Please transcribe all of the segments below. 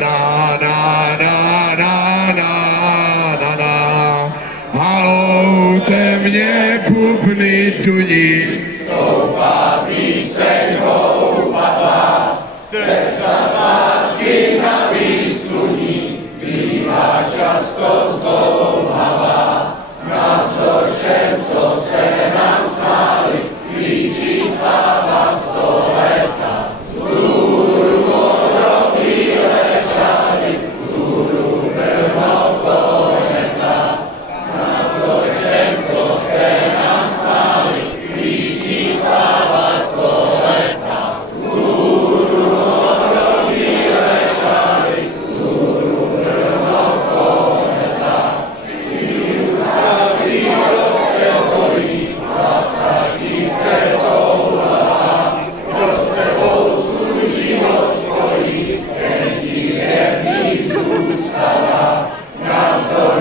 na, na, na, na, na, na, na. Haloute mě bubny duní. Stoupá píseň houpadla, cesta zpátky na výsluní, bývá často zdlouhavá, navzdory všem, co se nám schválí.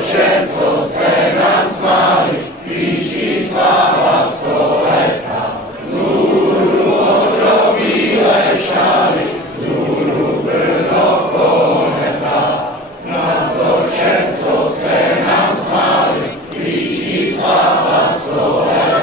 vše, se nám smáli, klíčí sláva z koleta. Zůru odrobí lešály, zůru brno koneta. Nás do vše, se nám smáli, klíčí sláva z koleta.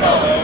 Oh.